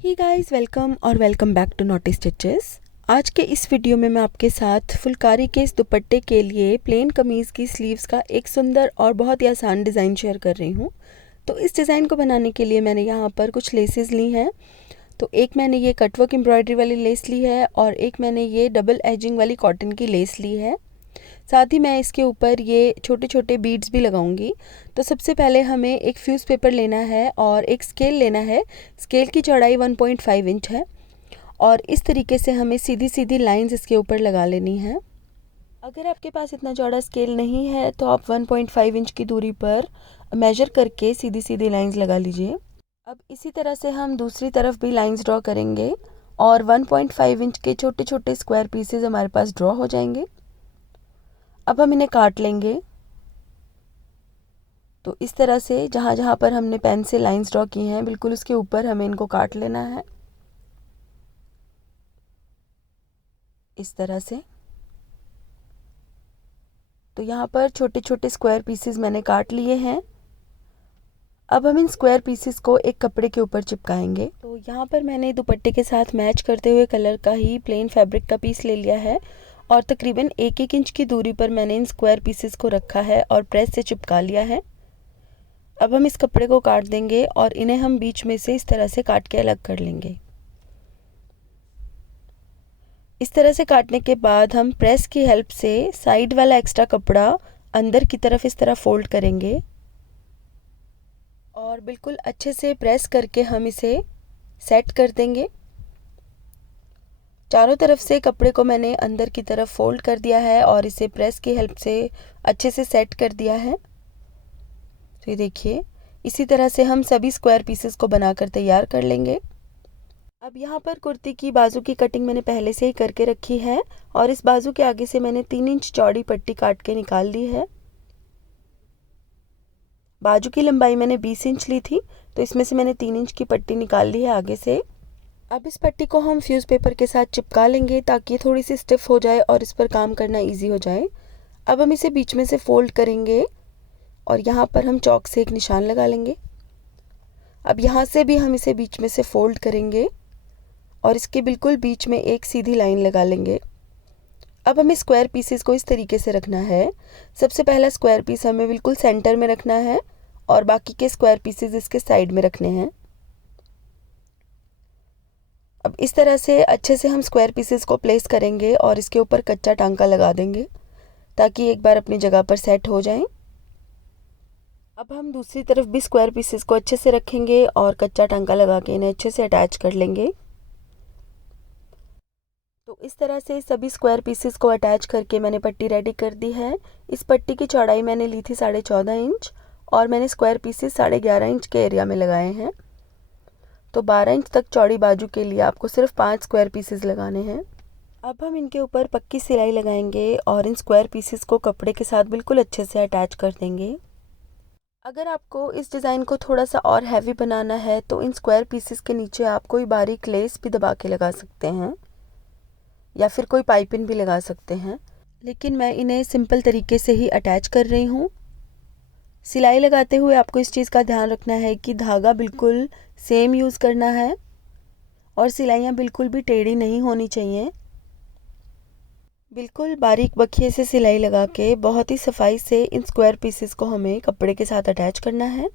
He guys, welcome back to Naughty Stitches. आज के इस वीडियो में मैं आपके साथ फुलकारी के इस दुपट्टे के लिए प्लेन कमीज़ की स्लीव्स का एक सुंदर और बहुत ही आसान डिज़ाइन शेयर कर रही हूँ। तो इस डिज़ाइन को बनाने के लिए मैंने यहाँ पर कुछ लेसेस ली हैं। तो एक मैंने ये कटवर्क एम्ब्रॉयडरी वाली लेस ली है और एक मैंने ये डबल एजिंग वाली कॉटन की लेस ली है। साथ ही मैं इसके ऊपर ये छोटे छोटे बीड्स भी लगाऊंगी। तो सबसे पहले हमें एक फ्यूज़ पेपर लेना है और एक स्केल लेना है। स्केल की चौड़ाई 1.5 इंच है और इस तरीके से हमें सीधी सीधी लाइंस इसके ऊपर लगा लेनी है। अगर आपके पास इतना चौड़ा स्केल नहीं है तो आप 1.5 इंच की दूरी पर मेजर करके सीधी सीधी लाइंस लगा लीजिए। अब इसी तरह से हम दूसरी तरफ भी लाइंस ड्रॉ करेंगे और 1.5 इंच के छोटे छोटे स्क्वायर पीसेज हमारे पास ड्रॉ हो जाएंगे। अब हम इन्हें काट लेंगे। तो इस तरह से जहाँ जहाँ पर हमने पेन से लाइंस ड्रॉ की हैं बिल्कुल उसके ऊपर हमें इनको काट लेना है, इस तरह से। तो यहाँ पर छोटे छोटे स्क्वायर पीसेस मैंने काट लिए हैं। अब हम इन स्क्वायर पीसेस को एक कपड़े के ऊपर चिपकाएंगे। तो यहाँ पर मैंने दुपट्टे के साथ मैच करते हुए कलर का ही प्लेन फैब्रिक का पीस ले लिया है और तकरीबन 1-1 इंच की दूरी पर मैंने इन स्क्वायर पीसेस को रखा है और प्रेस से चिपका लिया है। अब हम इस कपड़े को काट देंगे और इन्हें हम बीच में से इस तरह से काट के अलग कर लेंगे। इस तरह से काटने के बाद हम प्रेस की हेल्प से साइड वाला एक्स्ट्रा कपड़ा अंदर की तरफ इस तरह फोल्ड करेंगे और बिल्कुल अच्छे से प्रेस करके हम इसे सेट कर देंगे। चारों तरफ से कपड़े को मैंने अंदर की तरफ फोल्ड कर दिया है और इसे प्रेस की हेल्प से अच्छे से सेट कर दिया है। तो ये देखिए, इसी तरह से हम सभी स्क्वायर पीसेस को बनाकर तैयार कर लेंगे। अब यहाँ पर कुर्ती की बाजू की कटिंग मैंने पहले से ही करके रखी है और इस बाजू के आगे से मैंने 3 इंच चौड़ी पट्टी काट के निकाल ली है। बाजू की लंबाई मैंने 20 इंच ली थी, तो इसमें से मैंने 3 इंच की पट्टी निकाल ली है आगे से। अब इस पट्टी को हम फ्यूज़ पेपर के साथ चिपका लेंगे ताकि थोड़ी सी स्टिफ हो जाए और इस पर काम करना ईजी हो जाए। अब हम इसे बीच में से फोल्ड करेंगे और यहाँ पर हम चॉक से एक निशान लगा लेंगे। अब यहाँ से भी हम इसे बीच में से फोल्ड करेंगे और इसके बिल्कुल बीच में एक सीधी लाइन लगा लेंगे। अब हमें स्क्वायर पीसेस को इस तरीके से रखना है। सबसे पहला स्क्वायर पीस हमें बिल्कुल सेंटर में रखना है और बाकी के स्क्वायर पीसेस इसके साइड में रखने हैं। अब इस तरह से अच्छे से हम स्क्वायर पीसेस को प्लेस करेंगे और इसके ऊपर कच्चा टांका लगा देंगे ताकि एक बार अपनी जगह पर सेट हो जाएं। अब हम दूसरी तरफ भी स्क्वायर पीसेस को अच्छे से रखेंगे और कच्चा टांका लगा के इन्हें अच्छे से अटैच कर लेंगे। तो इस तरह से सभी स्क्वायर पीसेस को अटैच करके मैंने पट्टी रेडी कर दी है। इस पट्टी की चौड़ाई मैंने ली थी 14.5 इंच और मैंने स्क्वायर पीसेस 11.5 इंच के एरिया में लगाए हैं। तो 12 इंच तक चौड़ी बाजू के लिए आपको सिर्फ 5 स्क्वायर पीसेस लगाने हैं। अब हम इनके ऊपर पक्की सिलाई लगाएंगे और इन स्क्वायर पीसेस को कपड़े के साथ बिल्कुल अच्छे से अटैच कर देंगे। अगर आपको इस डिज़ाइन को थोड़ा सा और हैवी बनाना है तो इन स्क्वायर पीसेस के नीचे आप कोई बारीक लेस भी दबा के लगा सकते हैं या फिर कोई पाइपिंग भी लगा सकते हैं, लेकिन मैं इन्हें सिंपल तरीके से ही अटैच कर रही हूँ। सिलाई लगाते हुए आपको इस चीज़ का ध्यान रखना है कि धागा बिल्कुल सेम यूज़ करना है और सिलाइयाँ बिल्कुल भी टेढ़ी नहीं होनी चाहिए। बिल्कुल बारीक बखिए से सिलाई लगा के बहुत ही सफाई से इन स्क्वायर पीसेस को हमें कपड़े के साथ अटैच करना है।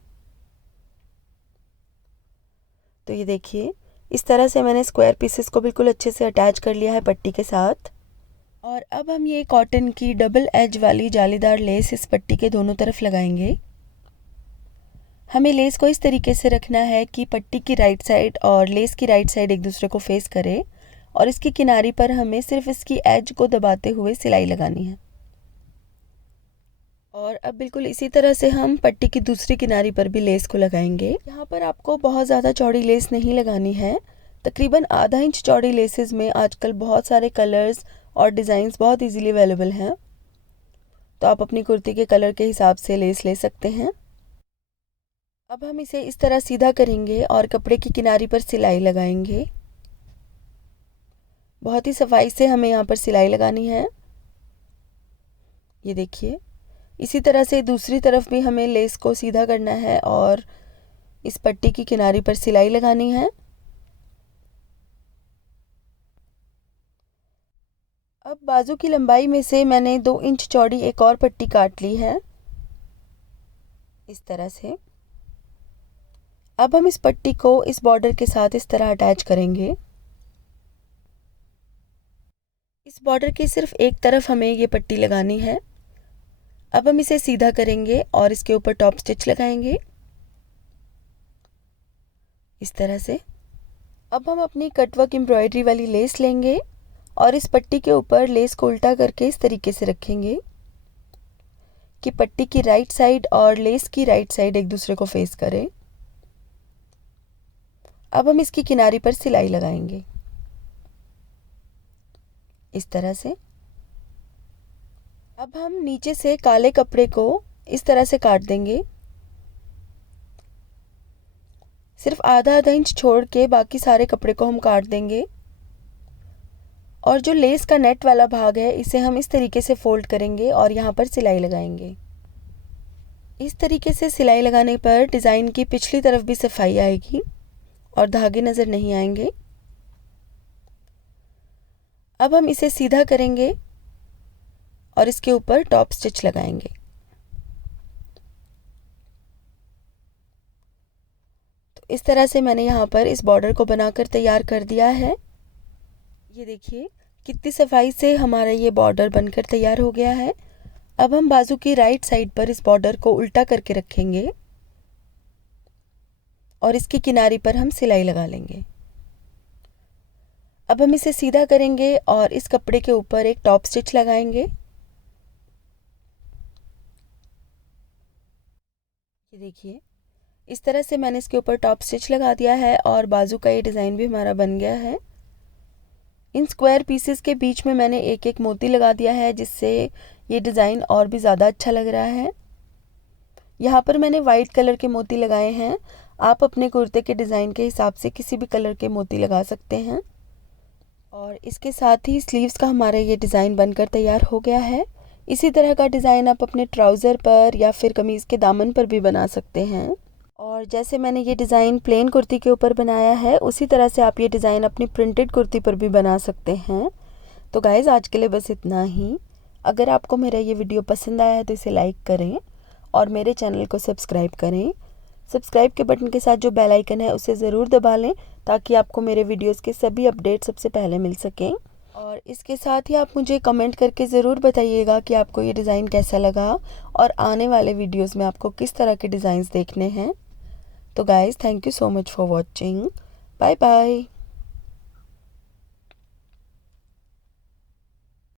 तो ये देखिए, इस तरह से मैंने स्क्वायर पीसेस को बिल्कुल अच्छे से अटैच कर लिया है पट्टी के साथ। और अब हम ये कॉटन की डबल एज वाली जालीदार लेस इस पट्टी के दोनों तरफ लगाएंगे। हमें लेस को इस तरीके से रखना है कि पट्टी की राइट साइड और लेस की राइट साइड एक दूसरे को फेस करे और इसकी किनारी पर हमें सिर्फ इसकी एज को दबाते हुए सिलाई लगानी है। और अब बिल्कुल इसी तरह से हम पट्टी की दूसरी किनारी पर भी लेस को लगाएंगे। यहाँ पर आपको बहुत ज़्यादा चौड़ी लेस नहीं लगानी है। तकरीबन आधा इंच चौड़ी लेसेस में आजकल बहुत सारे कलर्स और डिज़ाइंस बहुत इजीली अवेलेबल हैं, तो आप अपनी कुर्ती के कलर के हिसाब से लेस ले सकते हैं। अब हम इसे इस तरह सीधा करेंगे और कपड़े की किनारी पर सिलाई लगाएंगे। बहुत ही सफाई से हमें यहाँ पर सिलाई लगानी है। ये देखिए, इसी तरह से दूसरी तरफ भी हमें लेस को सीधा करना है और इस पट्टी की किनारी पर सिलाई लगानी है। अब बाजू की लंबाई में से मैंने 2 इंच चौड़ी एक और पट्टी काट ली है, इस तरह से। अब हम इस पट्टी को इस बॉर्डर के साथ इस तरह अटैच करेंगे। इस बॉर्डर के सिर्फ एक तरफ हमें ये पट्टी लगानी है। अब हम इसे सीधा करेंगे और इसके ऊपर टॉप स्टिच लगाएंगे, इस तरह से। अब हम अपनी कटवर्क एम्ब्रॉयडरी वाली लेस लेंगे और इस पट्टी के ऊपर लेस को उल्टा करके इस तरीके से रखेंगे कि पट्टी की राइट साइड और लेस की राइट साइड एक दूसरे को फेस करें। अब हम इसकी किनारी पर सिलाई लगाएंगे, इस तरह से। अब हम नीचे से काले कपड़े को इस तरह से काट देंगे, सिर्फ आधा आधा इंच छोड़ के बाकी सारे कपड़े को हम काट देंगे। और जो लेस का नेट वाला भाग है इसे हम इस तरीके से फोल्ड करेंगे और यहाँ पर सिलाई लगाएंगे। इस तरीके से सिलाई लगाने पर डिज़ाइन की पिछली तरफ भी सफाई आएगी और धागे नज़र नहीं आएंगे। अब हम इसे सीधा करेंगे और इसके ऊपर टॉप स्टिच लगाएंगे। तो इस तरह से मैंने यहाँ पर इस बॉर्डर को बनाकर तैयार कर दिया है। ये देखिए कितनी सफाई से हमारा ये बॉर्डर बनकर तैयार हो गया है। अब हम बाजू की राइट साइड पर इस बॉर्डर को उल्टा करके रखेंगे और इसकी किनारी पर हम सिलाई लगा लेंगे। अब हम इसे सीधा करेंगे और इस कपड़े के ऊपर एक टॉप स्टिच लगाएंगे। ये देखिए इस तरह से मैंने इसके ऊपर टॉप स्टिच लगा दिया है और बाजू का ये डिज़ाइन भी हमारा बन गया है। इन स्क्वायर पीसेस के बीच में मैंने एक एक मोती लगा दिया है, जिससे ये डिज़ाइन और भी ज़्यादा अच्छा लग रहा है। यहाँ पर मैंने वाइट कलर के मोती लगाए हैं। आप अपने कुर्ते के डिज़ाइन के हिसाब से किसी भी कलर के मोती लगा सकते हैं। और इसके साथ ही स्लीव्स का हमारा ये डिज़ाइन बनकर तैयार हो गया है। इसी तरह का डिज़ाइन आप अपने ट्राउज़र पर या फिर कमीज़ के दामन पर भी बना सकते हैं। और जैसे मैंने ये डिज़ाइन प्लेन कुर्ती के ऊपर बनाया है, उसी तरह से आप ये डिज़ाइन अपनी प्रिंटेड कुर्ती पर भी बना सकते हैं। तो गाइज़ आज के लिए बस इतना ही। अगर आपको मेरा ये वीडियो पसंद आया है तो इसे लाइक करें और मेरे चैनल को सब्सक्राइब करें। सब्सक्राइब के बटन के साथ जो बेल आइकन है उसे ज़रूर दबा लें, ताकि आपको मेरे वीडियोस के सभी अपडेट सबसे पहले मिल सकें। और इसके साथ ही आप मुझे कमेंट करके ज़रूर बताइएगा कि आपको ये डिज़ाइन कैसा लगा और आने वाले वीडियोस में आपको किस तरह के डिज़ाइंस देखने हैं। तो guys thank you so much for watching. Bye bye.